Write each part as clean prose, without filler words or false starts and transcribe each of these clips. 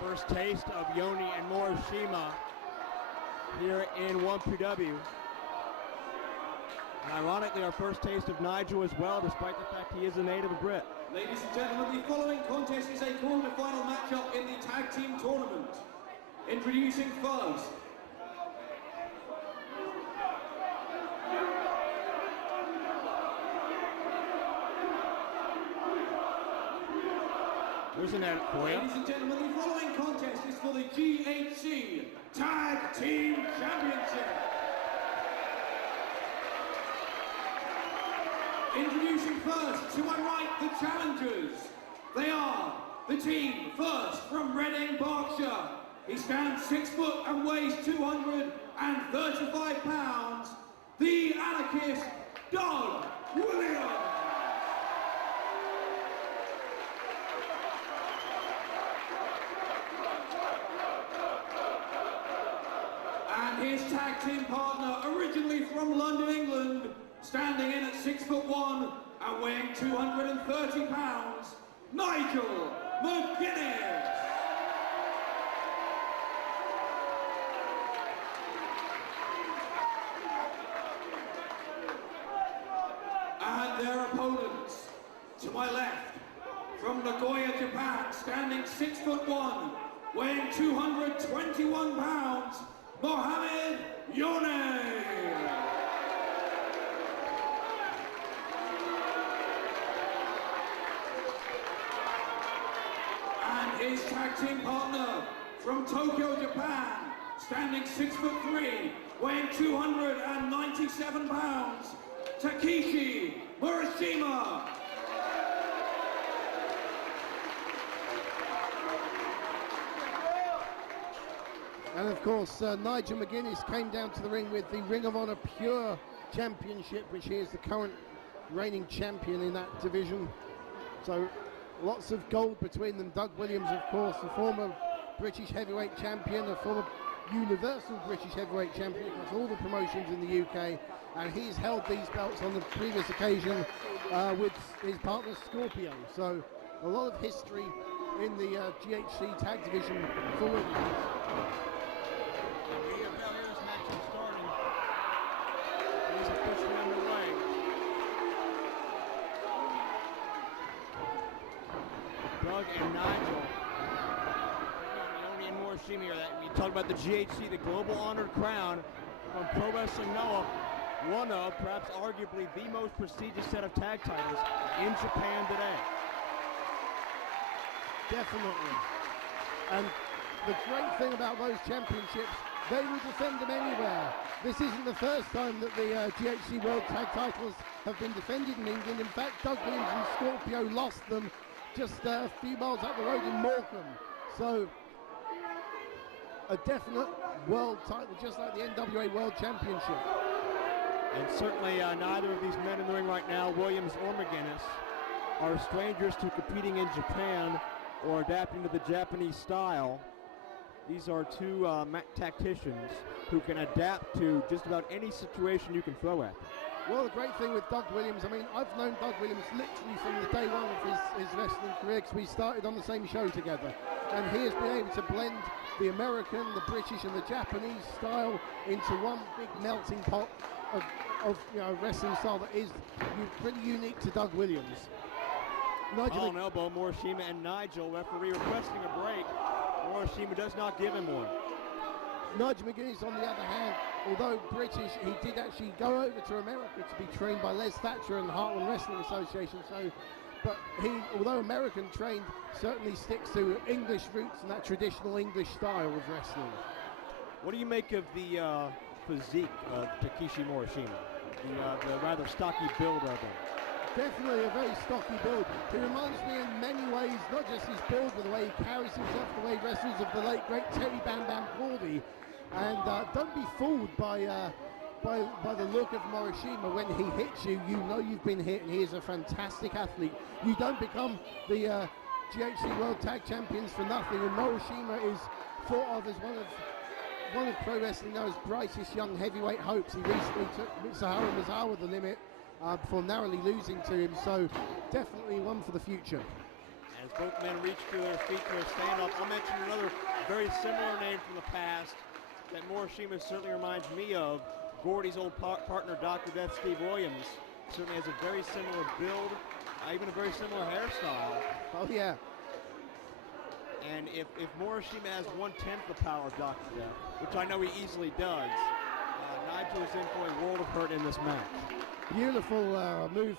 First taste of Yone and Morishima here in 1PW. And ironically, our first taste of Nigel as well, despite the fact he is a native of Brit. Ladies and gentlemen, the following contest is a quarter-final matchup in the tag team tournament. Introducing first, there's an edit for you. Ladies and gentlemen, the following contest is for the GHC Tag Team Championship. Introducing first, to my right, the challengers. They are the team first from Reading, Berkshire. He stands 6 foot and weighs 235 pounds. The anarchist, Doug Williams. And his tag team partner, originally from London, England, standing in at 6'1" and weighing 230 pounds, Nigel McGuinness. And their opponents, to my left, from Nagoya, Japan, standing 6'1", weighing 221 pounds, Mohammed Yone. His tag team partner from Tokyo, Japan, standing 6'3", weighing 297 pounds, Takeshi Morishima. And of course, Nigel McGuinness came down to the ring with the Ring of Honor Pure Championship, which he is the current reigning champion in that division. So lots of gold between them. Doug Williams, of course, the former British heavyweight champion, the former Universal British heavyweight champion across all the promotions in the UK, and he's held these belts on the previous occasion with his partner Scorpio. So a lot of history in the GHC tag division for Williams. Doug and Nigel, Yone and Morishima, that we talked about the GHC, the Global Honored Crown from Pro Wrestling Noah, one of, perhaps arguably, the most prestigious set of tag titles in Japan today. Definitely. And the great thing about those championships, they will defend them anywhere. This isn't the first time that the GHC World Tag Titles have been defended in England. In fact, Doug Williams and Scorpio lost them just a few miles up the road in Morecambe. So a definite world title, just like the NWA World Championship. And certainly neither of these men in the ring right now, Williams or McGuinness, are strangers to competing in Japan or adapting to the Japanese style. These are two tacticians who can adapt to just about any situation you can throw at them. Well, the great thing with Doug Williams, I mean, I've known Doug Williams literally from the day one of his wrestling career, because we started on the same show together. And he has been able to blend the American, the British, and the Japanese style into one big melting pot of wrestling style that is pretty unique to Doug Williams. Nigel an elbow, Morishima and Nigel, referee requesting a break. Morishima does not give him one. Nigel McGuinness, on the other hand, although British, he did actually go over to America to be trained by Les Thatcher and Heartland Wrestling Association. So, but he, although American trained, certainly sticks to English roots and that traditional English style of wrestling. What do you make of the physique of Takeshi Morishima, the rather stocky build of him? Definitely a very stocky build. He reminds me in many ways, not just his build, but the way he carries himself, the way he wrestles, of the late great Terry Bam Bam Gordy. And don't be fooled by the look of Morishima. When he hits you, you know you've been hit, and he is a fantastic athlete. You don't become the GHC World Tag Champions for nothing, and Morishima is thought of as one of Pro Wrestling Noah's brightest young heavyweight hopes. He recently took Mitsuharu Misawa the limit before narrowly losing to him, so definitely one for the future. And As both men reach to their feet for a stand-up, I'll mention another very similar name from the past that Morishima certainly reminds me of. Gordy's old partner, Dr. Death Steve Williams, certainly has a very similar build, even a very similar hairstyle. Oh, yeah. And if Morishima has 1/10 the power of Dr. Death, which I know he easily does, Nigel is in for a world of hurt in this match. Beautiful move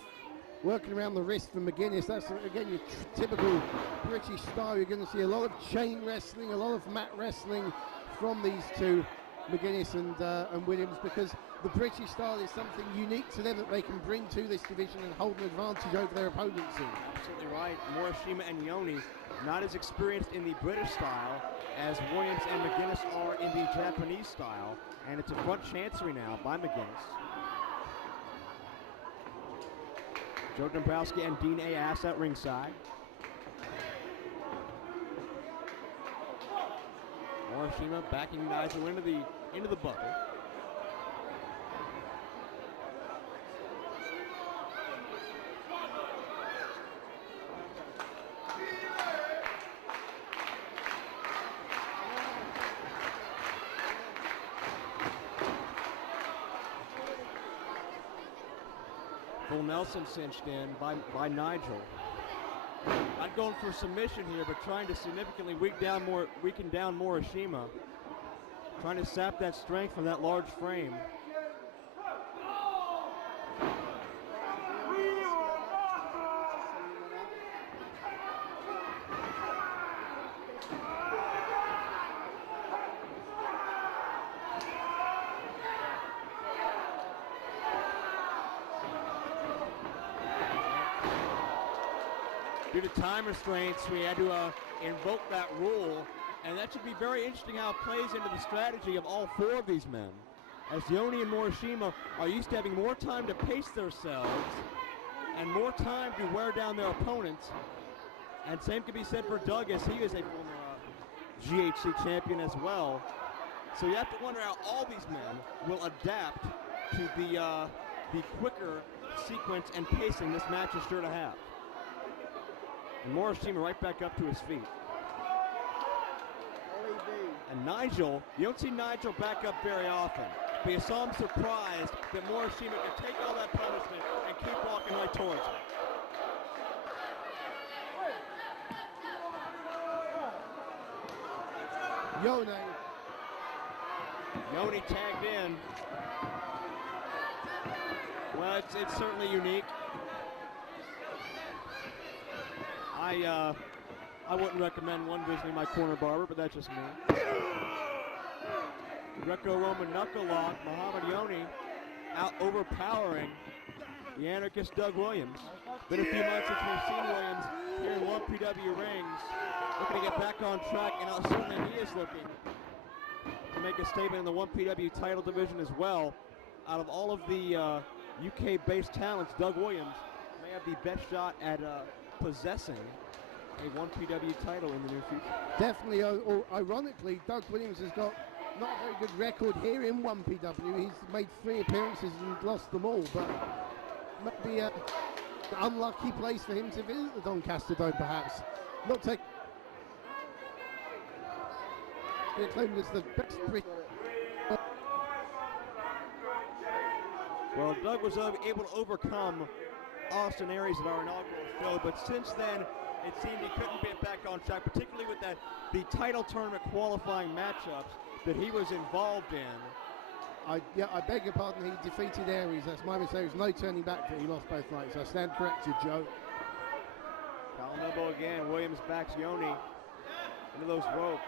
working around the wrist from McGuinness. That's, again, your typical British style. You're going to see a lot of chain wrestling, a lot of mat wrestling from these two, McGuinness and Williams, because the British style is something unique to them that they can bring to this division and hold an advantage over their opponents in. Absolutely right. Morishima and Yone not as experienced in the British style as Williams and McGuinness are in the Japanese style, and it's a front chancery now by McGuinness. Joe Dombrowski and Dean A. Ass at ringside. Morishima backing Nigel into the buckle. Full Nelson cinched in by Nigel. Not going for submission here, but trying to significantly weaken down Morishima. Trying to sap that strength from that large frame. Due to time restraints, we had to invoke that rule, and that should be very interesting how it plays into the strategy of all four of these men. As Yone and Morishima are used to having more time to pace themselves and more time to wear down their opponents, and same can be said for Doug, as he is a former GHC champion as well. So you have to wonder how all these men will adapt to the quicker sequence and pacing this match is sure to have. And Morishima right back up to his feet. And Nigel, you don't see Nigel back up very often, but you saw him surprised that Morishima could take all that punishment and keep walking right towards him. Yone tagged in. Well, it's certainly unique. I wouldn't recommend one visiting my corner barber, but that's just me. Greco-Roman knuckle lock, Mohammed Yone out overpowering the anarchist Doug Williams. Been a few months since we've seen Williams here in 1PW rings, looking to get back on track, and certainly he is looking to make a statement in the 1PW title division as well. Out of all of the UK-based talents, Doug Williams may have the best shot at possessing a 1PW title in the near future. Definitely. Ironically, Doug Williams has got not a very good record here in 1PW. He's made 3 appearances and lost them all, but maybe an unlucky place for him to visit the Doncaster Dome, perhaps. Not take claimed as the best Brit. Well, Doug was able to overcome Austin Aries at our inaugural show, but since then it seemed he couldn't get back on track, particularly with the title tournament qualifying matchups that he was involved in. I beg your pardon, he defeated Aries. That's my mistake. There's no turning back for it. He lost both nights. I stand corrected, Joe. Colin elbow again. Williams backs Yone into those ropes.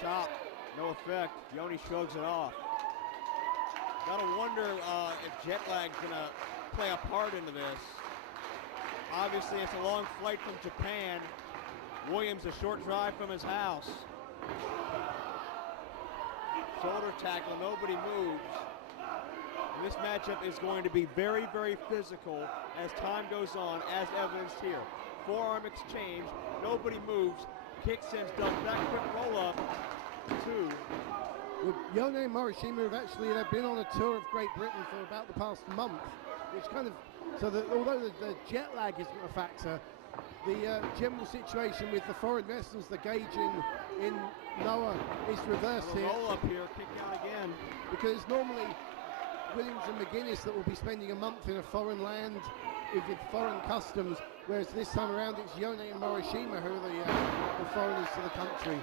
Shot, no effect. Yone shrugs it off. Gotta wonder if jet lag's gonna play a part into this. Obviously, it's a long flight from Japan. Williams a short drive from his house. Shoulder tackle, nobody moves. And this matchup is going to be very, very physical as time goes on, as evidenced here. Forearm exchange, nobody moves. Kick sends Doug back, quick roll up. 2. Well, Yone and Morishima have actually been on a tour of Great Britain for about the past month, which kind of So that although the jet lag isn't a factor, the general situation with the foreign wrestlers, the gauge in Noah is reversed here. Roll up here, kick out again. Because normally Williams and McGuinness that will be spending a month in a foreign land with foreign customs, whereas this time around it's Yone and Morishima who are the foreigners to the country.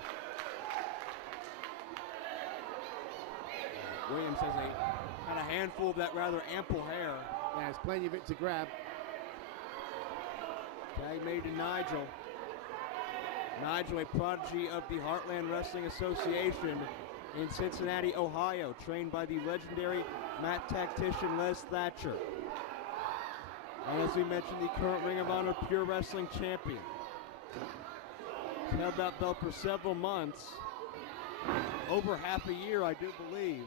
Williams has had a handful of that rather ample hair. Yeah, there's plenty of it to grab. Tag made to Nigel. Nigel, a prodigy of the Heartland Wrestling Association in Cincinnati, Ohio, trained by the legendary mat tactician Les Thatcher. And as we mentioned, the current Ring of Honor Pure Wrestling champion. He's held that belt for several months, over half a year, I do believe.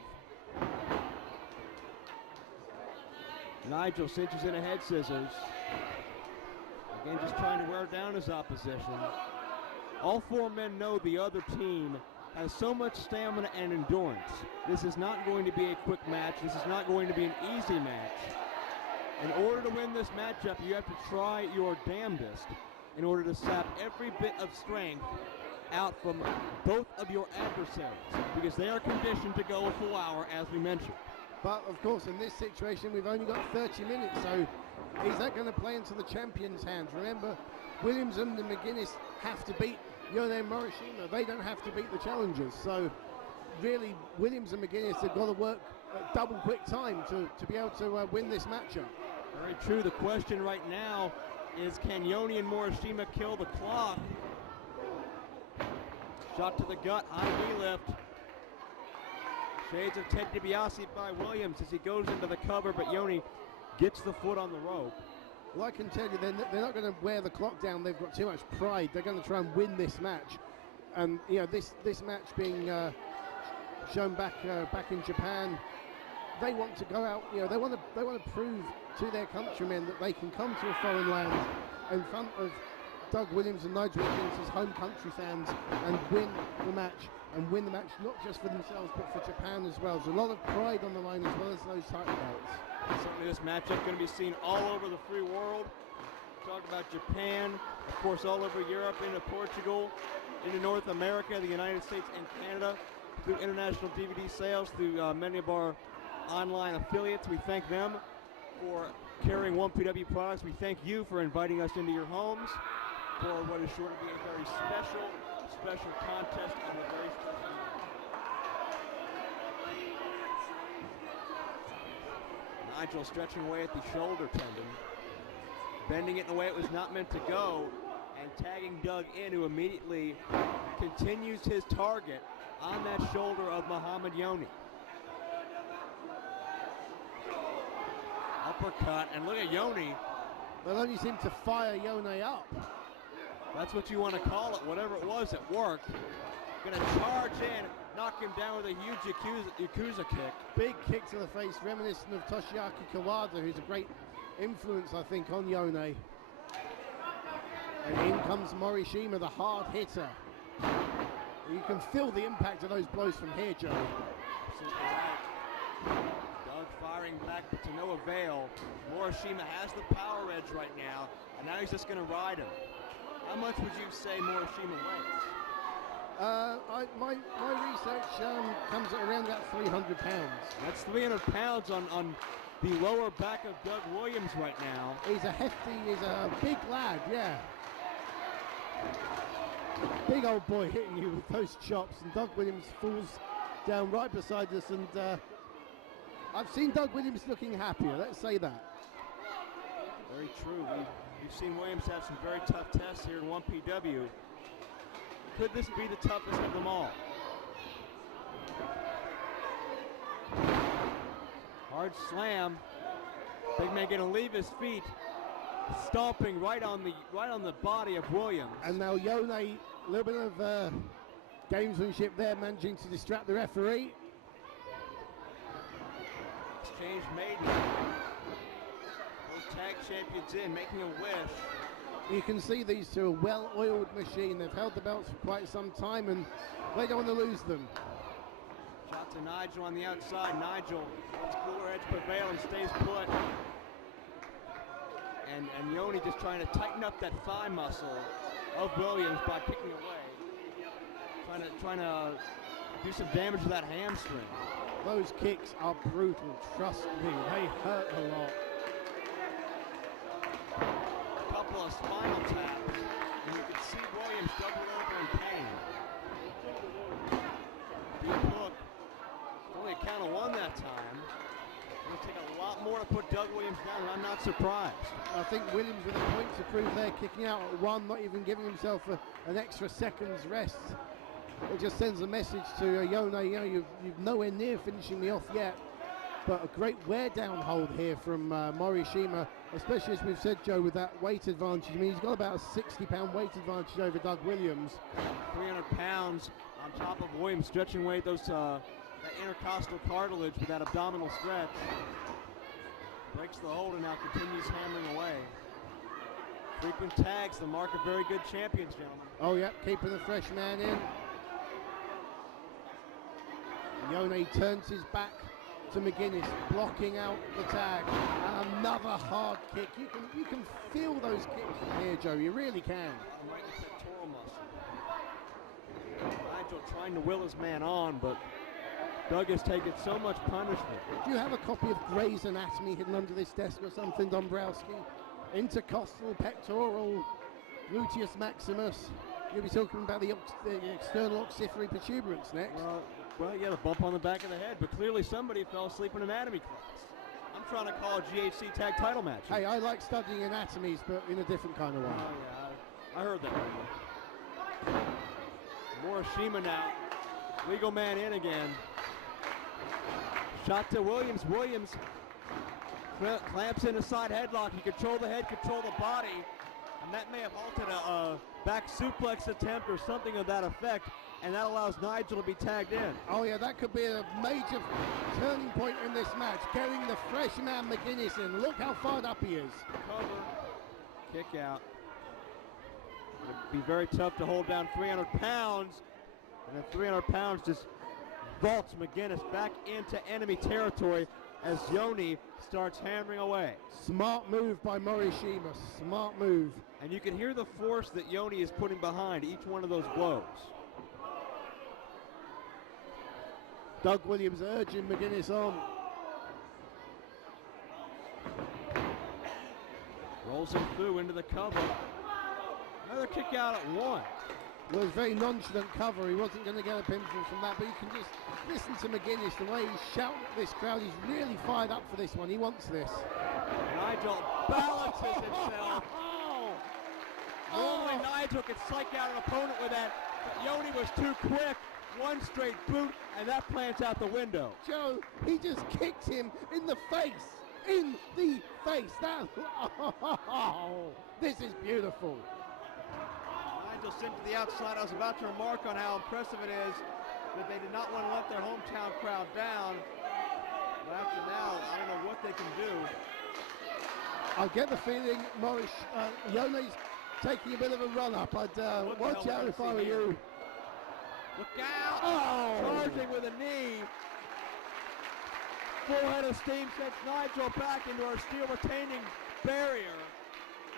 Nigel cinches in a head scissors. Again, just trying to wear down his opposition. All four men know the other team has so much stamina and endurance. This is not going to be a quick match. This is not going to be an easy match. In order to win this matchup, you have to try your damnedest in order to sap every bit of strength out from both of your adversaries, because they are conditioned to go a full hour, as we mentioned. But of course, in this situation, we've only got 30 minutes, so is that going to play into the champion's hands? Remember, Williams and the McGuinness have to beat Yone Morishima. They don't have to beat the challengers. So really, Williams and McGuinness have got to work at double quick time to be able to win this matchup. Very true. The question right now is, can Yone and Morishima kill the clock? Shot to the gut, high knee lift. Shades of Ted DiBiase by Williams as he goes into the cover, but Yone gets the foot on the rope. Well, I can tell you, they're not going to wear the clock down. They've got too much pride. They're going to try and win this match. And you know, this match being shown back in Japan, they want to go out. You know, they want to prove to their countrymen that they can come to a foreign land in front of Doug Williams and Nigel McGuinness' home country fans and win the match. And win the match not just for themselves but for Japan as well. There's a lot of pride on the line as well as those title belts. Certainly this matchup going to be seen all over the free world. Talk about Japan, of course all over Europe, into Portugal, into North America, the United States and Canada, through international DVD sales, through many of our online affiliates. We thank them for carrying 1PW products. We thank you for inviting us into your homes for what is sure to be a very special contest on a very special night. Nigel stretching away at the shoulder tendon, bending it in a way it was not meant to go, and tagging Doug in, who immediately continues his target on that shoulder of Mohammed Yone. Uppercut, and look at Yone. They'll only seem to fire Yone up. That's what you want to call it. Whatever it was, it worked. Gonna charge in, knock him down with a huge Yakuza kick. Big kick to the face, reminiscent of Toshiaki Kawada, who's a great influence, I think, on Yone. And in comes Morishima, the hard hitter. You can feel the impact of those blows from here, Joe. Absolutely right. Doug firing back, but to no avail. Morishima has the power edge right now, and now he's just gonna ride him. How much would you say Morishima weighs? My research comes at around about 300 pounds. That's 300 pounds on the lower back of Doug Williams right now. He's a big lad, yeah. Big old boy hitting you with those chops, and Doug Williams falls down right beside us, and I've seen Doug Williams looking happier, let's say that. Very true. We've seen Williams have some very tough tests here in 1PW. Could this be the toughest of them all? Hard slam. Big man gonna leave his feet, stomping right on the body of Williams. And now Yone, a little bit of gamesmanship there, managing to distract the referee. Exchange made. Both tag champions in, making a wish. You can see these two are a well-oiled machine. They've held the belts for quite some time, and they don't want to lose them. Shot to Nigel on the outside. Nigel lets cooler edge prevail and stays put. And Yone just trying to tighten up that thigh muscle of Williams by kicking away. Trying to do some damage to that hamstring. Those kicks are brutal, trust me, they hurt a lot. A couple of spinal taps, and you can see Williams double over in pain. Deep hook. Only a count of one that time. It'll take a lot more to put Doug Williams down, and I'm not surprised. I think Williams with a point to prove there, kicking out at one, not even giving himself an extra second's rest. It just sends a message to Yone, you know, you've nowhere near finishing me off yet. But a great wear down hold here from Morishima, especially as we've said, Joe, with that weight advantage. I mean, he's got about a 60-pound weight advantage over Doug Williams. 300 pounds on top of Williams, stretching away those that intercostal cartilage with that abdominal stretch. Breaks the hold and now continues hammering away. Frequent tags, the mark of very good champions, gentlemen. Oh, yeah, keeping the fresh man in. Yone turns his back to McGuinness, blocking out the tag. And another hard kick. You can feel those kicks from here, Joe. You really can. Right in the pectoral muscle. Nigel trying to will his man on, but Doug has taken so much punishment. Do you have a copy of Grey's Anatomy hidden under this desk or something, Dombrowski? Intercostal, pectoral, gluteus maximus. You'll be talking about the external oxyphary protuberance next. Well, yeah, the bump on the back of the head, but clearly somebody fell asleep in anatomy class. I'm trying to call a GHC tag title match. Hey, I like studying anatomies, but in a different kind of way. Oh, yeah, I heard that. Morishima now, legal man in again. Shot to Williams. Williams clamps in a side headlock. He control the head, control the body, and that may have halted a back suplex attempt or something of that effect. And that allows Nigel to be tagged in. Oh yeah, that could be a major turning point in this match. Getting the fresh man McGuinness in. Look how fired up he is. Cover, kick out. It'd be very tough to hold down 300 pounds. And then 300 pounds just vaults McGuinness back into enemy territory as Yone starts hammering away. Smart move by Morishima, smart move. And you can hear the force that Yone is putting behind each one of those blows. Doug Williams urging McGuinness on. Rolls him through into the cover. Another kick out at one. Well, it was very nonchalant cover. He wasn't going to get a pinfall from that, but you can just listen to McGuinness, the way he's shouting at this crowd. He's really fired up for this one. He wants this. Nigel balances himself. Normally Nigel could psych out an opponent with that, but Yone was too quick. One straight boot, and that plants out the window. Joe, he just kicked him in the face. In the face. That, this is beautiful. Nigel sent to the outside. I was about to remark on how impressive it is that they did not want to let their hometown crowd down. But after now, I don't know what they can do. I get the feeling Yone's taking a bit of a run-up. I'd watch out if I were you. Look out! Oh! Charging with a knee. Full head of steam sends Nigel back into our steel retaining barrier.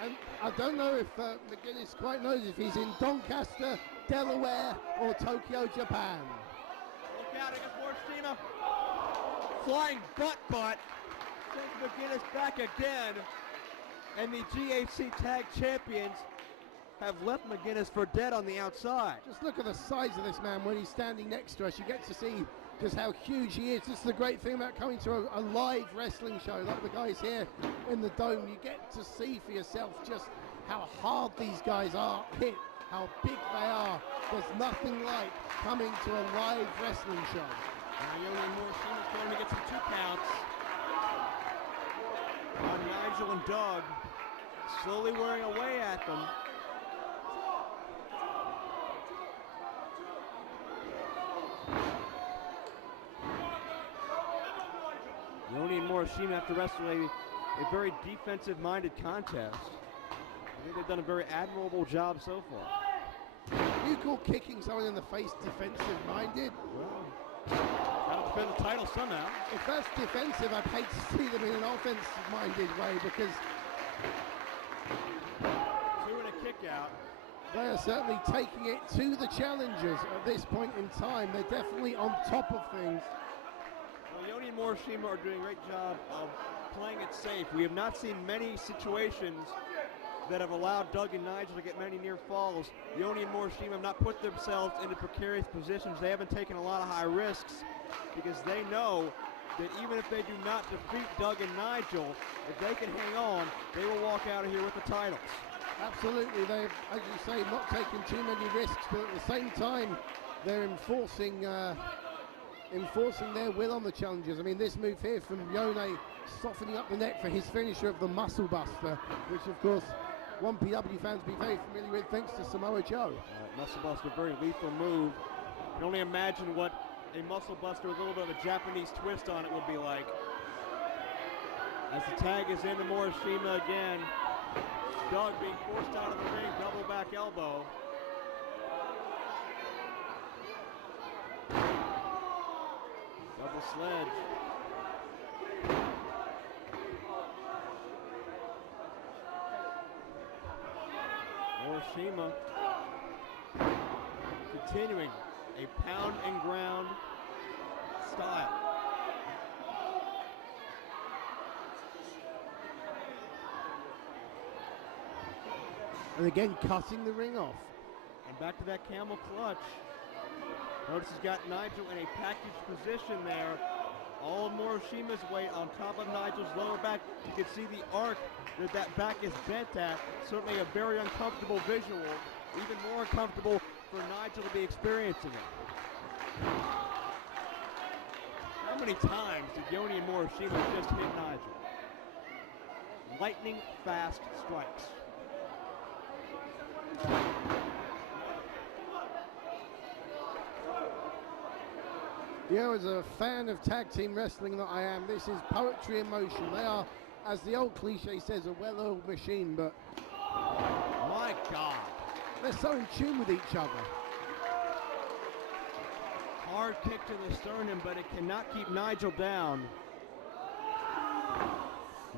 And I don't know if McGuinness quite knows if he's in Doncaster, Delaware, or Tokyo, Japan. Look out, against Morishima. Flying butt. Sends McGuinness back again. And the GHC Tag Champions have left McGuinness for dead on the outside. Just look at the size of this man when he's standing next to us. You get to see just how huge he is. This is the great thing about coming to a live wrestling show like the guys here in the Dome. You get to see for yourself just how hard these guys are hit, how big they are. There's nothing like coming to a live wrestling show. Yone Morishima trying to get some 2 counts on Nigel and Doug, slowly wearing away at them. Yone and Morishima have to wrestle a very defensive-minded contest. I think they've done a very admirable job so far. You call kicking someone in the face defensive-minded? Well, gotta defend the title somehow. If that's defensive, I'd hate to see them in an offensive-minded way, because out. They are certainly taking it to the challengers at this point in time. They're definitely on top of things. Well, Yone and Morishima are doing a great job of playing it safe. We have not seen many situations that have allowed Doug and Nigel to get many near falls. Yone and Morishima have not put themselves into precarious positions. They haven't taken a lot of high risks because they know that even if they do not defeat Doug and Nigel, if they can hang on, they will walk out of here with the titles. Absolutely, they've, as you say, not taken too many risks, but at the same time, they're enforcing their will on the challengers. I mean, this move here from Yone, softening up the neck for his finisher of the Muscle Buster, which of course 1PW fans will be very familiar with thanks to Samoa Joe. Muscle Buster, very lethal move. You can only imagine what a Muscle Buster with a little bit of a Japanese twist on it would be like. As the tag is into Morishima again, Doug being forced out of the ring, double back elbow. Double sledge. Morishima continuing a pound and ground style. And again, cutting the ring off. And back to that camel clutch. Notice he's got Nigel in a package position there. All of Morishima's weight on top of Nigel's lower back. You can see the arc that back is bent at. Certainly a very uncomfortable visual. Even more uncomfortable for Nigel to be experiencing it. How many times did Yone and Morishima just hit Nigel? Lightning fast strikes. Yeah, as a fan of tag team wrestling that I am, this is poetry in motion. They are, as the old cliche says, a well-oiled machine, but my God, they're so in tune with each other. Hard kick to the sternum, but it cannot keep Nigel down.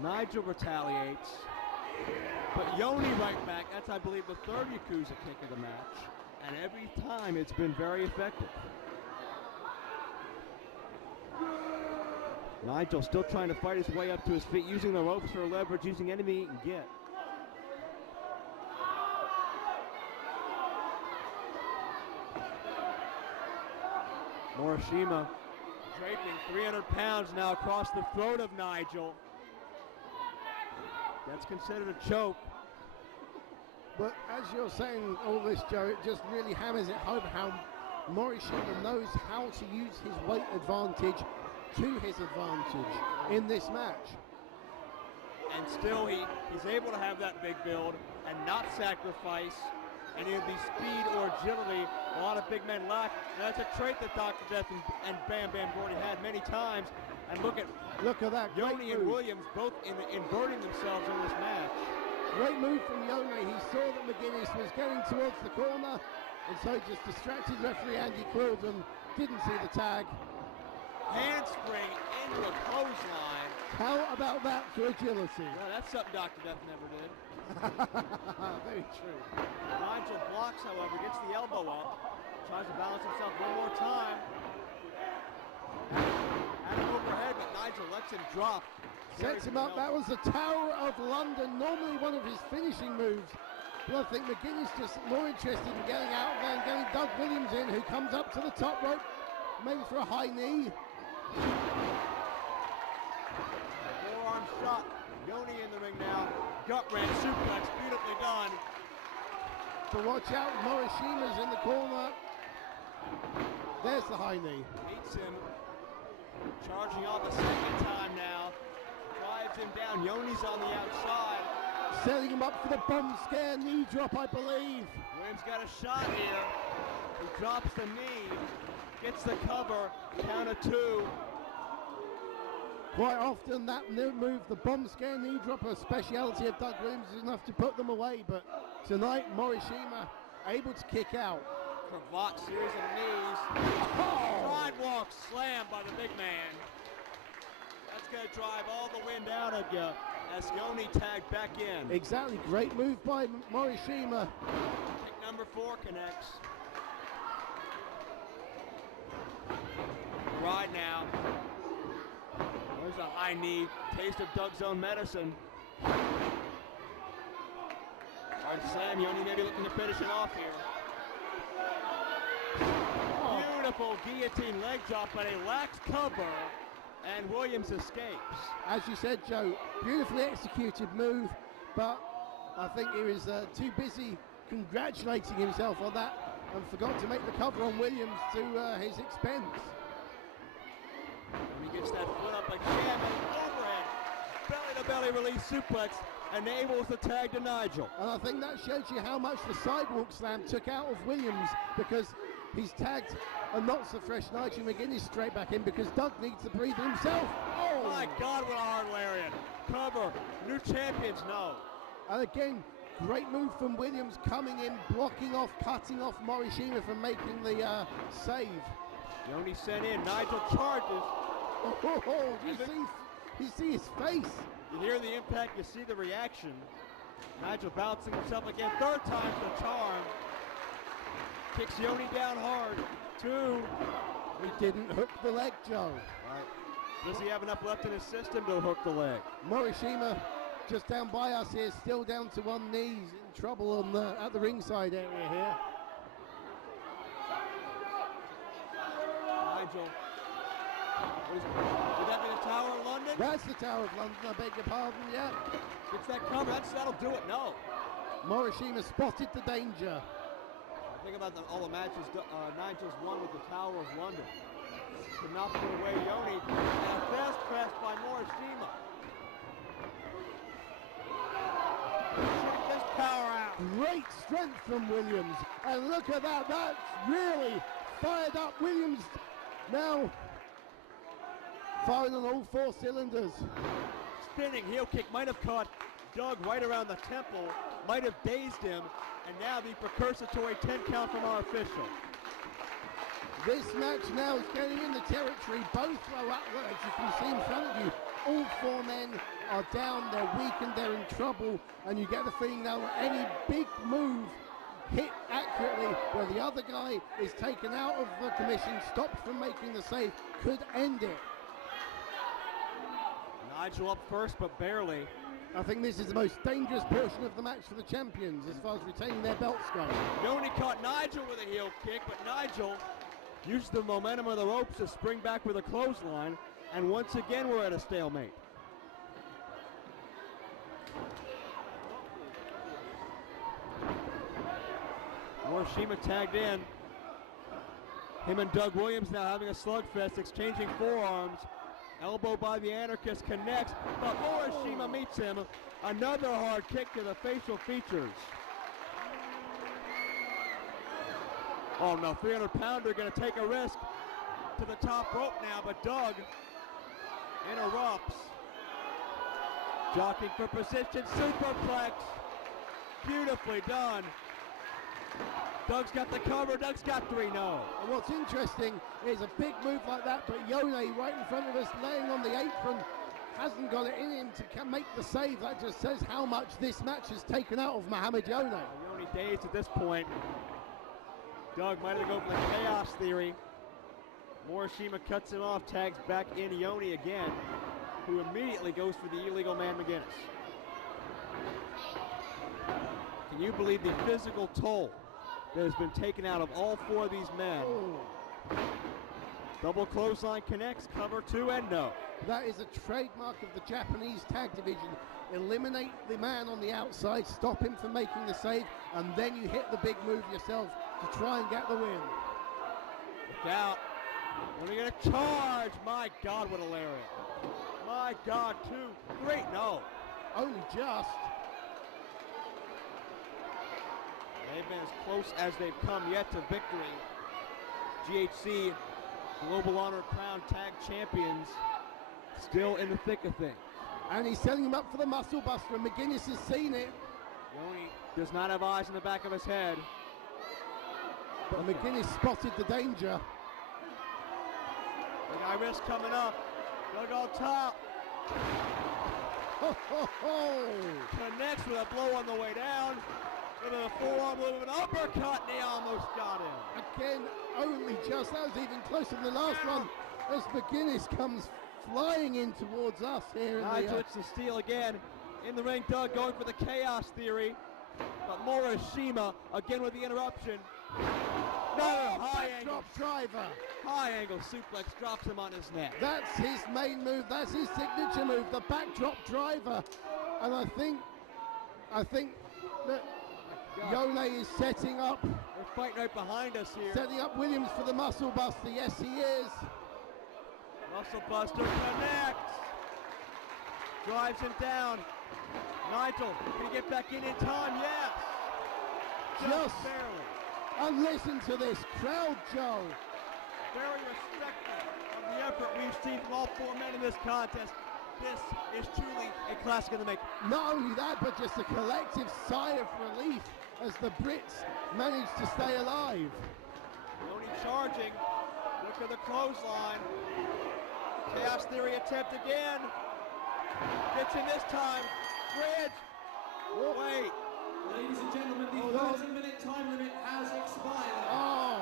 Nigel retaliates, but Yone right back. That's, I believe, the third Yakuza kick of the match, and every time it's been very effective. Nigel still trying to fight his way up to his feet, using the ropes for leverage, using anything he can get. Morishima draping 300 pounds now across the throat of Nigel. That's considered a choke. But as you're saying all this, Joe, it just really hammers it home how Morishima knows how to use his weight advantage to his advantage in this match. And still he's able to have that big build and not sacrifice any of the speed or agility a lot of big men lack. And that's a trait that Dr. Death and Bam Bam Gordy had many times. And look at that. Yone and Williams both inverting themselves in this match. Great move from Yone. He saw that McGuinness was going towards the corner, and so just distracted referee Andy Quilden, didn't see the tag. Handspring into a clothesline. How about that for agility? Well, that's something Dr. Death never did. Very true. Nigel blocks, however, gets the elbow up, tries to balance himself one more time. Had him overhead, but Nigel lets him drop. Sets him up. That was the Tower of London, normally one of his finishing moves. But I think McGuinness just more interested in getting out there and getting Doug Williams in, who comes up to the top rope, maybe for a high knee. Forearm shot. Yone in the ring now. Gut wrench, suplex, beautifully done. So watch out, Morishima's in the corner. There's the high knee. Beats him. Charging off a second time now. Drives him down. Yone's on the outside. Setting him up for the bomb scare knee drop, I believe. Williams got a shot here. He drops the knee. Gets the cover. Count of two. Quite often that move, the bomb scare knee drop, a speciality of Doug Williams, is enough to put them away. But tonight, Morishima able to kick out. Cravat series of knees. Sidewalk slam by the big man. That's going to drive all the wind out of you. as Yone tagged back in. Exactly, great move by Morishima. Kick number 4 connects. Right now. There's a high knee. Taste of Doug's own medicine. Hard slam. Yone maybe looking to finish it off here. Beautiful guillotine leg drop, but a lax cover, and Williams escapes. As you said, Joe, beautifully executed move, but I think he was too busy congratulating himself on that and forgot to make the cover on Williams to his expense. And he gets that foot up again, and overhead, belly-to-belly release suplex, enables the tag to Nigel. And I think that shows you how much the sidewalk slam took out of Williams, because he's tagged a not-so-fresh Nigel McGuinness straight back in because Doug needs to breathe himself. Oh my God, what a hard lariat. Cover, new champions, no. And again, great move from Williams coming in, blocking off, cutting off Morishima from making the save. Yone sent in, Nigel charges. Oh, you see his face. You hear the impact, you see the reaction. Nigel bouncing himself again, 3rd time's the charm. Kicks Yone down hard. 2. He didn't hook the leg, Joe. Does he have enough left in his system to hook the leg? Morishima just down by us here, still down to one knee. He's in trouble on at the ringside area here. Nigel. Would that be the Tower of London? That's the Tower of London, I beg your pardon, yeah. Gets that cover, that'll do it, no. Morishima spotted the danger. Think about all the matches Nigel's won with the Tower of London. Could not put away Yone, and a fast press by Morishima. Shoot this power out. Great strength from Williams, and look at that, that's really fired up. Williams now firing on all 4 cylinders. Spinning heel kick might have caught Doug right around the temple, might have dazed him, and now the precursatory 10 count from our official. This match now is getting in the territory. Both row up, as you can see in front of you. All 4 men are down, they're weakened, they're in trouble, and you get the feeling now that any big move hit accurately where the other guy is taken out of the commission, stopped from making the save, could end it. Nigel up first, but barely. I think this is the most dangerous portion of the match for the champions as far as retaining their belts go. Yone caught Nigel with a heel kick, but Nigel used the momentum of the ropes to spring back with a clothesline, and once again we're at a stalemate. Morishima tagged in. Him and Doug Williams now having a slugfest, exchanging forearms. Elbow by the Anarchist connects, but Morishima meets him. Another hard kick to the facial features. Oh no, 300-pounder gonna take a risk to the top rope now, but Doug interrupts. Jockeying for position, superplex. Beautifully done. Doug's got the cover, Doug's got 3, no. And what's interesting is a big move like that, but Yone right in front of us, laying on the apron, hasn't got it in him to make the save. That just says how much this match has taken out of Mohammed Yone. Yone dazed at this point. Doug might have gone for the chaos theory. Morishima cuts him off, tags back in Yone again, who immediately goes for the illegal man McGuinness. Can you believe the physical toll that has been taken out of all 4 of these men? Oh. Double clothesline connects, cover 2 and no. That is a trademark of the Japanese tag division. Eliminate the man on the outside, stop him from making the save, and then you hit the big move yourself to try and get the win. Look out. When are you gonna charge? My God, what a lariat. My God, 2, 3, no. Only just. They've been as close as they've come yet to victory. GHC Global Honor Crown Tag Champions still in the thick of things. And he's setting him up for the muscle buster, and McGuinness has seen it. Yone does not have eyes in the back of his head. But McGuinness spotted the danger. Big high risk coming up. Doug on top. Connects with a blow on the way down. With a forearm, with an uppercut, and he almost got him. Again, only just. That was even closer than the last one. As McGuinness comes flying in towards us here. Nigel hits the steal again. In the ring, Doug going for the chaos theory. But Morishima again with the interruption. No, high angle driver. High angle suplex drops him on his neck. That's his main move. That's his signature move, the backdrop driver. And I think that Yone is setting up. They're fighting right behind us here. Setting up Williams for the muscle buster. Yes, he is. Muscle buster connects. Drives him down. Nigel, can he get back in time? Yes. Just barely. And listen to this crowd, Joe. Very respectful of the effort we've seen from all four men in this contest. This is truly a classic in the making. Not only that, but just a collective sigh of relief as the Brits managed to stay alive. Yone charging. Look at the clothesline. Chaos Theory attempt again. Gets him this time. Bridge. Wait. Ladies and gentlemen, the 30-minute time limit has expired. Oh.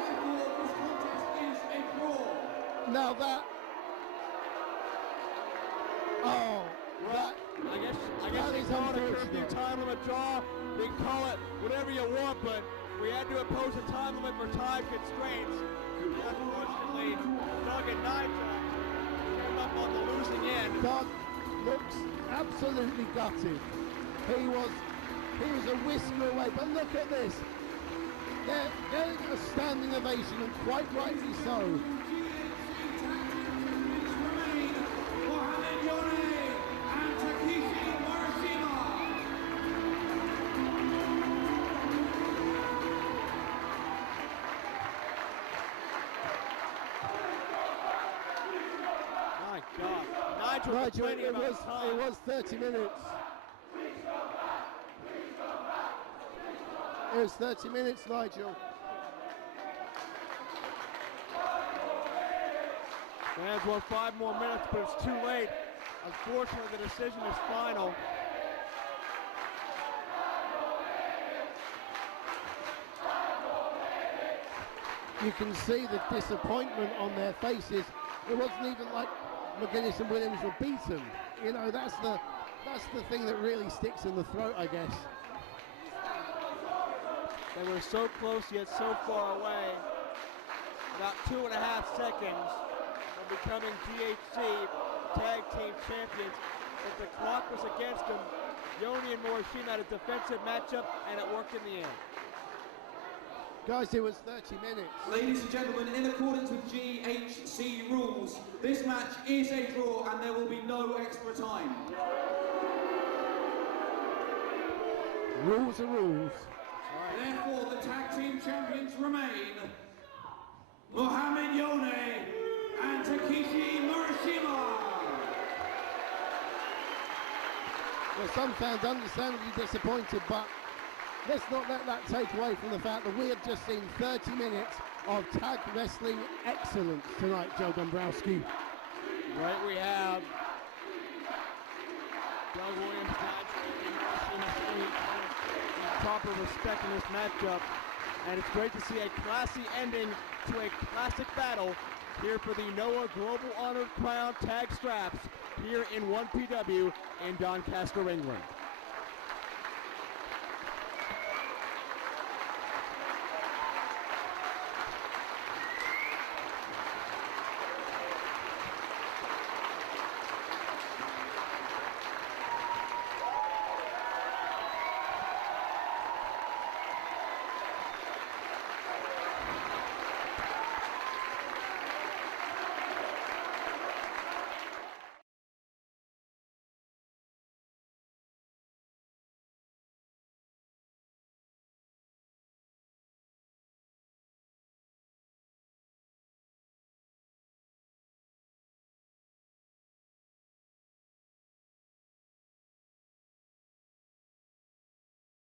Therefore, this contest is a draw. Now that. Oh. Well, I guess they call it a curfew time limit draw. They can call it whatever you want, but we had to impose a time limit for time constraints. Unfortunately, Doug and Nigel came up on the losing end. Doug looks absolutely gutted. He was a whisker away, but look at this. They're getting a standing ovation, and quite rightly so. Remain Mohammed Yone and Takeshi Morishima. My God. Nigel, it was 30 minutes. It was 30 minutes, Nigel. Fans want 5 more minutes, but it's too late. Unfortunately, the decision is final. You can see the disappointment on their faces. It wasn't even like McGuinness and Williams were beaten. You know, that's the thing that really sticks in the throat, I guess. They were so close yet so far away. About 2.5 seconds of becoming GHC Tag Team Champions. If the clock was against them, Yone and Morishima had a defensive matchup, and it worked in the end. Guys, it was 30 minutes. Ladies and gentlemen, in accordance with GHC rules, this match is a draw and there will be no extra time. Rules are rules. Therefore, the tag team champions remain Mohammed Yone and Takeshi Morishima. Well, some fans understandably disappointed, but let's not let that take away from the fact that we have just seen 30 minutes of tag wrestling excellence tonight, Joe Dombrowski. Right, we have Doug Williams, proper respect in this matchup, and it's great to see a classy ending to a classic battle here for the NOAH Global Honored Crown Tag Straps here in 1PW in Doncaster, England.